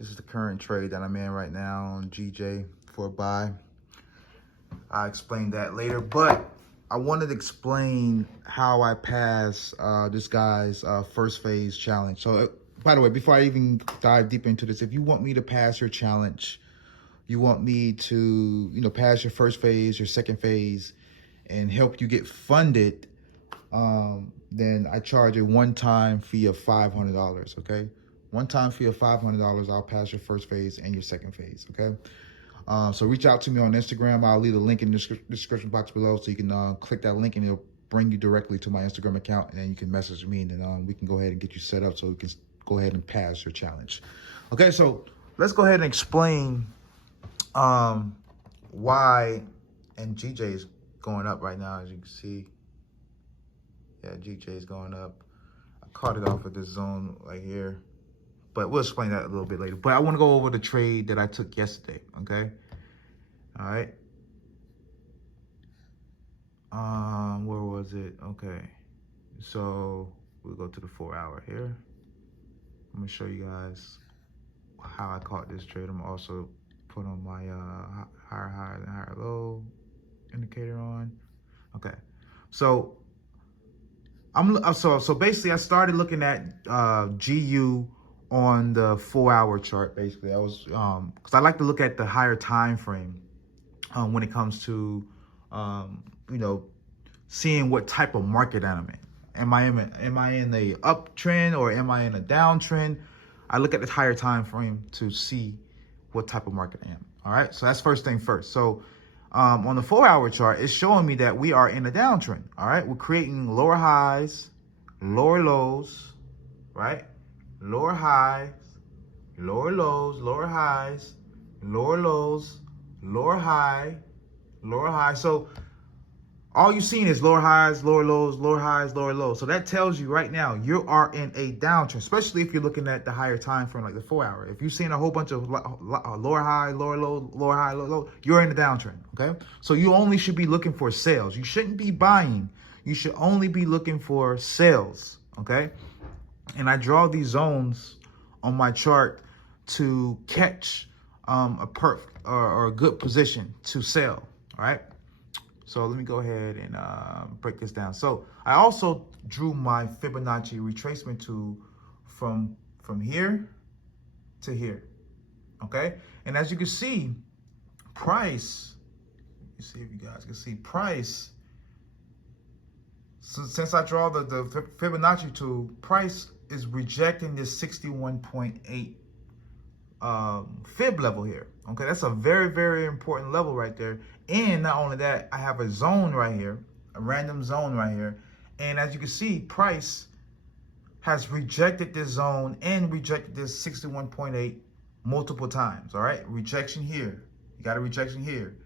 This is the current trade that I'm in right now on GJ for a buy. I'll explain that later, but I wanted to explain how I pass this guy's first phase challenge. So, by the way, before I even dive deep into this, if you want me to pass your challenge, you want me to, pass your first phase, your second phase, and help you get funded, then I charge a one-time fee of $500, okay? One-time fee of $500, I'll pass your first phase and your second phase, okay? So reach out to me on Instagram. I'll leave a link in the description box below, so you can click that link and it'll bring you directly to my Instagram account, and then you can message me, and then we can go ahead and get you set up so we can go ahead and pass your challenge. Okay, so let's go ahead and explain why, and GJ is going up right now, as you can see. Yeah, GJ is going up. I caught it off at this zone right here, but we'll explain that a little bit later. But I want to go over the trade that I took yesterday, okay? All right. Where was it? Okay. So we'll go to the 4 hour here. I'm gonna show you guys how I caught this trade. I'm gonna also put on my higher high and higher low indicator on. Okay. So so basically I started looking at GU on the 4 hour chart. Basically, I was because I like to look at the higher time frame when it comes to seeing what type of market I'm in. Am I in the uptrend or am I in a downtrend? I look at the higher time frame to see what type of market I am. All right, so that's first thing first. So on the 4 hour chart, it's showing me that we are in a downtrend. All right, we're creating lower highs, lower lows, right? Lower highs, lower lows, lower highs, lower lows, lower high, lower high. So all you're seeing is lower highs, lower lows, lower highs, lower lows. So that tells you right now you are in a downtrend, especially if you're looking at the higher time frame, like the 4 hour. If you're seeing a whole bunch of lower high, lower low, lower high, lower low, you're in a downtrend, okay? So you only should be looking for sales. You shouldn't be buying. You should only be looking for sales, okay? And I draw these zones on my chart to catch a perf or a good position to sell, all right? So let me go ahead and break this down. So I also drew my Fibonacci retracement tool from here to here, okay? And as you can see, price, let me see if you guys can see price. So since I draw the Fibonacci tool, price is rejecting this 61.8 fib level here. Okay, that's a very, very important level right there. And not only that, I have a zone right here, a random zone right here. And as you can see, price has rejected this zone and rejected this 61.8 multiple times. All right, rejection here. You got a rejection here.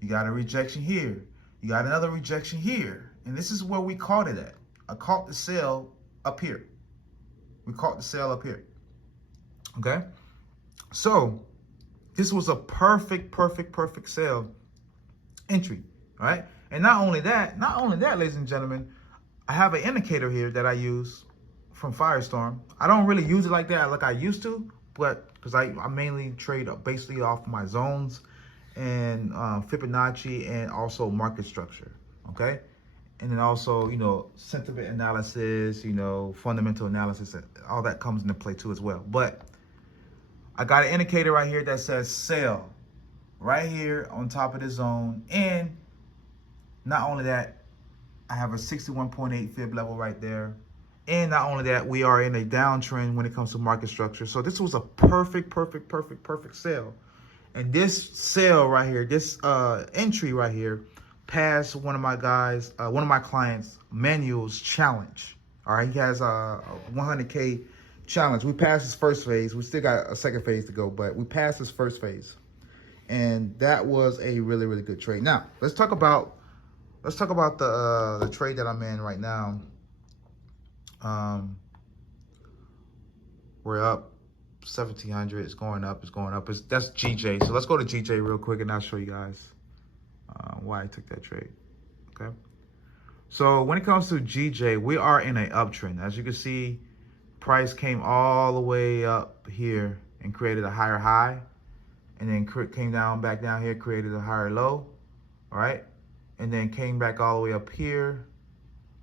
You got a rejection here. You got another rejection here. And this is where we caught it at. I caught the sell up here. We caught the sell up here. Okay. So this was a perfect sell entry, all right? And not only that, ladies and gentlemen, I have an indicator here that I use from Firestorm. I don't really use it like that like I used to, but because I mainly trade basically off my zones and Fibonacci and also market structure, okay? And then also, sentiment analysis, fundamental analysis, all that comes into play too as well. But I got an indicator right here that says sell right here on top of the zone. And not only that, I have a 61.8 fib level right there. And not only that, we are in a downtrend when it comes to market structure. So this was a perfect sell. And this sell right here, this entry right here, passed one of my clients' Manuel's challenge. All right, he has a 100K challenge. We passed his first phase. We still got a second phase to go, but we passed his first phase. And that was a really, really good trade. Now, let's talk about the trade that I'm in right now. We're up 1,700. It's going up. That's GJ. So let's go to GJ real quick, and I'll show you guys why I took that trade. Okay. So when it comes to GJ, we are in an uptrend. As you can see, price came all the way up here and created a higher high, and then came down back down here, created a higher low, all right, and then came back all the way up here.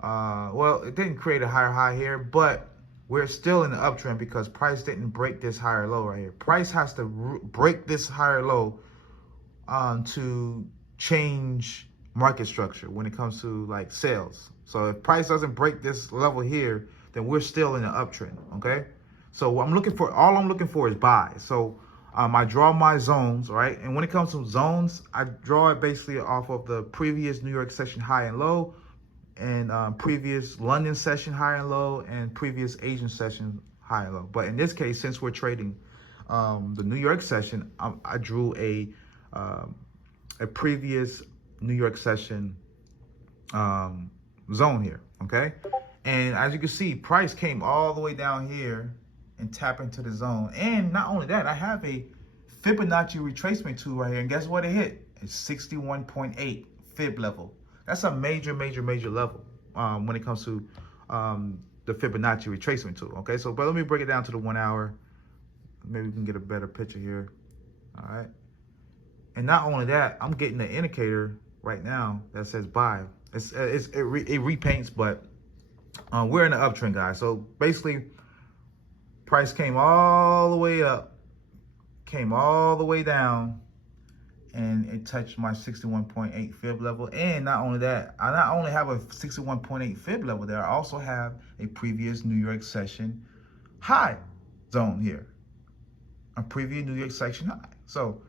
Well, it didn't create a higher high here, but we're still in the uptrend because price didn't break this higher low right here. Price has to break this higher low to change market structure when it comes to like sales. So if price doesn't break this level here, then we're still in the uptrend, okay? So what all I'm looking for is buys. So I draw my zones, right? And when it comes to zones, I draw it basically off of the previous New York session high and low, and previous London session high and low, and previous Asian session high and low. But in this case, since we're trading the New York session, I drew a previous New York session zone here, okay? And as you can see, price came all the way down here and tap into the zone. And not only that, I have a Fibonacci retracement tool right here, and guess what it hit? It's 61.8 fib level. That's a major level when it comes to the Fibonacci retracement tool, okay? So, but let me break it down to the 1 hour. Maybe we can get a better picture here, all right? And not only that, I'm getting an indicator right now that says buy. It repaints, but we're in the uptrend, guys. So basically, price came all the way up, came all the way down, and it touched my 61.8 fib level. And not only that, I not only have a 61.8 fib level there, I also have a previous New York session high zone here, a previous New York session high. So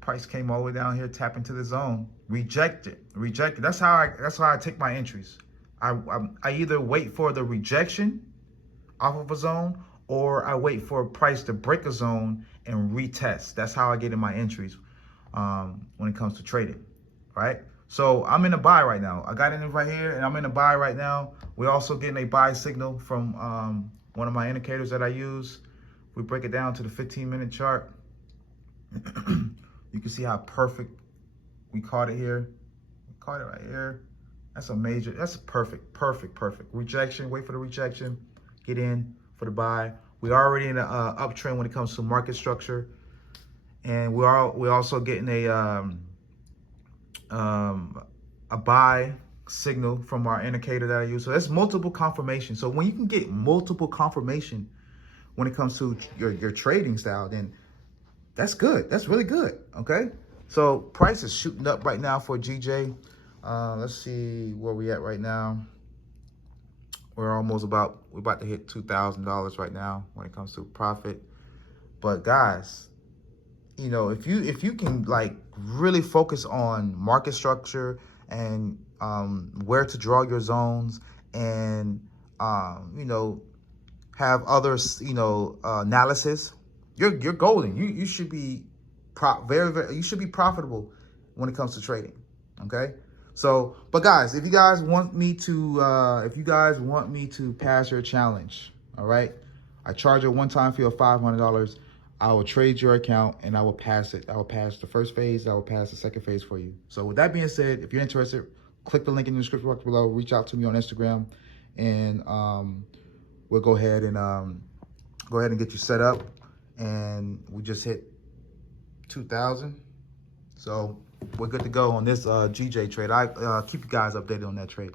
price came all the way down here, tap into the zone, reject it. That's how I take my entries. I either wait for the rejection off of a zone, or I wait for a price to break a zone and retest. That's how I get in my entries when it comes to trading, right? So I'm in a buy right now. I got in it right here, and I'm in a buy right now. We're also getting a buy signal from one of my indicators that I use. We break it down to the 15-minute chart. You can see how perfect we caught it here. We caught it right here. That's a perfect. Rejection, wait for the rejection, get in for the buy. We're already in an uptrend when it comes to market structure. And we're also getting a buy signal from our indicator that I use. So that's multiple confirmation. So when you can get multiple confirmation when it comes to your trading style, then that's good. That's really good, okay? So price is shooting up right now for GJ. Let's see where we at right now. We're about to hit $2,000 right now when it comes to profit. But guys, you know, if you can like really focus on market structure and where to draw your zones, and you know, have others, you know, analysis, you're golden. You should be you should be profitable when it comes to trading. Okay. So, but guys, if you guys want me to pass your challenge, all right, I charge a one-time fee of $500. I will trade your account and I will pass it. I will pass the first phase. I will pass the second phase for you. So with that being said, if you're interested, click the link in the description box below. Reach out to me on Instagram, and we'll go ahead and get you set up. And we just hit 2,000. So we're good to go on this GJ trade. I keep you guys updated on that trade.